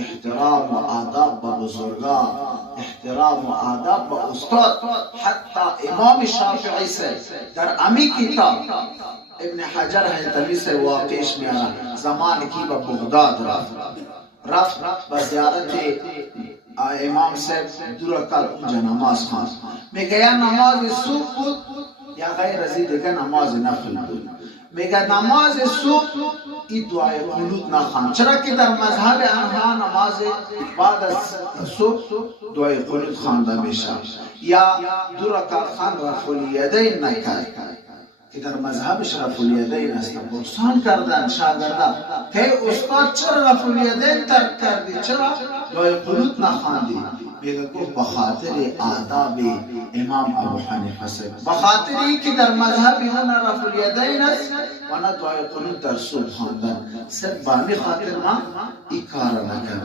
احترام و آداب به بزرگان، احترام و آداب به استاد. حتی امام شافعی سے در امی کتاب ابن حجر حیثمی سے واقعش میارا زمان کی به بغداد رفت به زیارت امام صاحب 2 رکعت اونجا نماز خواند. میگه یا نماز صبح بود یا غیر از این دیگه نماز نفل بود. میگه نماز صبح این دعای قنوت نخواند، چرا که در مذهب آنها نماز بعد از صبح دعای قنوت خوانده میشه. یا 2 رکعت خواند رفع الیدین نکرد که در مذهبش رفع الیدین است. پرسان کردن شاگردان که استاد چرا رفع الیدین ترک کردی، چرا دعای قنوت نخواندی؟ میگه گفت به خاطر آداب امام ابو حنیفه سے، به خاطر اینکه در مذهب اون رفع الیدین است و نه دعای قنوت در صبح خواندن. صرف به خاطر ما این کار نکرد.